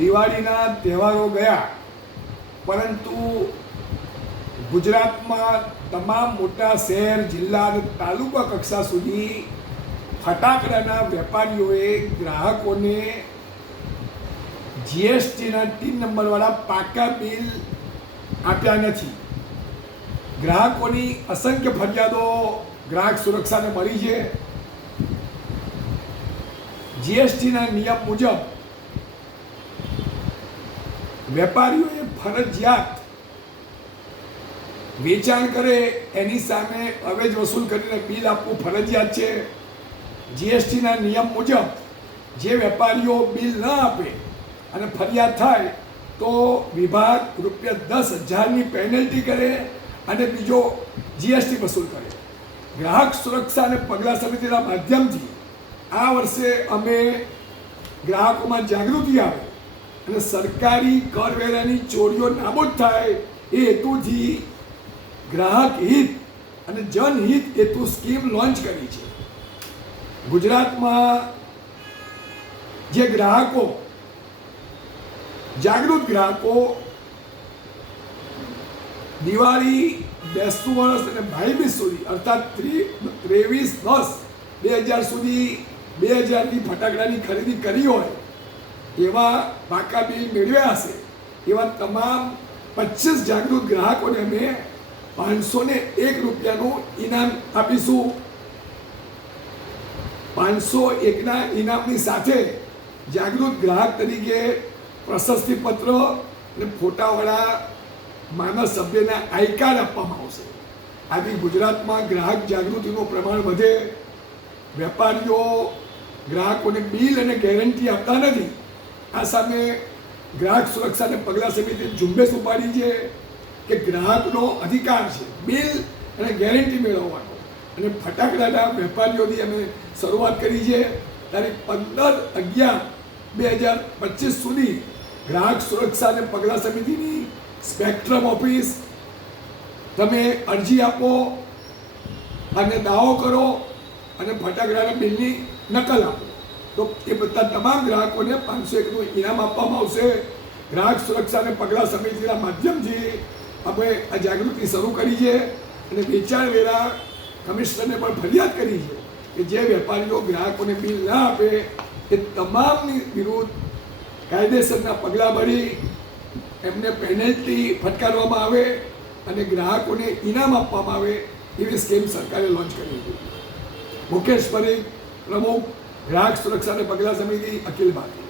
દિવાળીના તહેવારો ગયા, પરંતુ ગુજરાતમાં તમામ મોટા શહેર, જિલ્લા અને તાલુકા કક્ષા સુધી ફટાકડાના વેપારીઓએ ગ્રાહકોને જીએસટીના 3 નંબરવાળા પાકા બિલ આપ્યા નથી. ગ્રાહકોની અસંખ્ય ફરિયાદો ગ્રાહક સુરક્ષાને મળી છે. જીએસટીના નિયમ મુજબ વેપારીઓએ ફરજિયાત વેચાણ કરે એની સામે અવેજ વસૂલ કરીને બિલ આપવું ફરજિયાત છે. જીએસટીના નિયમ મુજબ જે વેપારીઓ બિલ ન આપે અને ફરિયાદ થાય તો વિભાગ ₹10,000ની પેનલ્ટી કરે અને બીજો જીએસટી વસૂલ કરે. ગ્રાહક સુરક્ષા અને પગલાં સમિતિના માધ્યમથી આ વર્ષે અમે ગ્રાહકોમાં જાગૃતિ આવે અને સરકારી કરવેરાની ચોરીઓ નાબૂદ થાય એ હેતુથી ગ્રાહક હિત અને જનહિત હેતુ સ્કીમ લોન્ચ કરી છે. ગુજરાતમાં જે ગ્રાહકો, જાગૃત ગ્રાહકો દિવાળી, બેસતું વર્ષ અને ભાઈબીજ સુધી અર્થાત 23/10/2000 સુધી 2000ની ફટાકડાની ખરીદી કરી હોય એવા પાકા બિલ મેળવ્યા હશે એવા તમામ 25 જાગૃત ગ્રાહકોને અમે ₹501નું ઇનામ આપીશું. 501ના ઇનામની સાથે જાગૃત ગ્રાહક તરીકે પ્રશસ્તિપત્ર અને ફોટાવાળા માનવ સભ્યના આઈ કાર્ડ આપવામાં આવશે. આથી ગુજરાતમાં ગ્રાહક જાગૃતિનું પ્રમાણ વધે. વેપારીઓ ગ્રાહકોને બિલ અને ગેરંટી આપતા નથી. આ સામે ગ્રાહક સુરક્ષા અને પગલાં સમિતિએ ઝુંબેશ ઉપાડી છે કે ગ્રાહકનો અધિકાર છે બિલ અને ગેરંટી મેળવવાનો. અને ફટાકડાના વેપારીઓની અમે શરૂઆત કરી છે. તારીખ 15/11/2025 સુધી ગ્રાહક સુરક્ષા અને પગલાં સમિતિની સ્પેક્ટ્રમ ઓફિસ તમે અરજી આપો અને દાવો કરો અને ફટાકડાના બિલની નકલ આપો તો એ બધા તમામ ગ્રાહકોને 501નું ઇનામ આપવામાં આવશે. ગ્રાહક સુરક્ષા અને પગલાં સમિતિના માધ્યમથી અમે આ જાગૃતિ શરૂ કરી છે અને વેચાણ વેરા કમિશનરને પણ ફરિયાદ કરી છે કે જે વેપારીઓ ગ્રાહકોને બિલ ના આપે એ તમામની વિરુદ્ધ કાયદેસરના પગલાં ભરી એમને પેનલ્ટી ફટકારવામાં આવે અને ગ્રાહકોને ઇનામ આપવામાં આવે એવી સ્કીમ સરકારે લોન્ચ કરી છે. મુકેશ પરીખ, પ્રમુખ, ગ્રાહક સુરક્ષા અને પગલાં સમિતિ, અખિલ ભારતીય.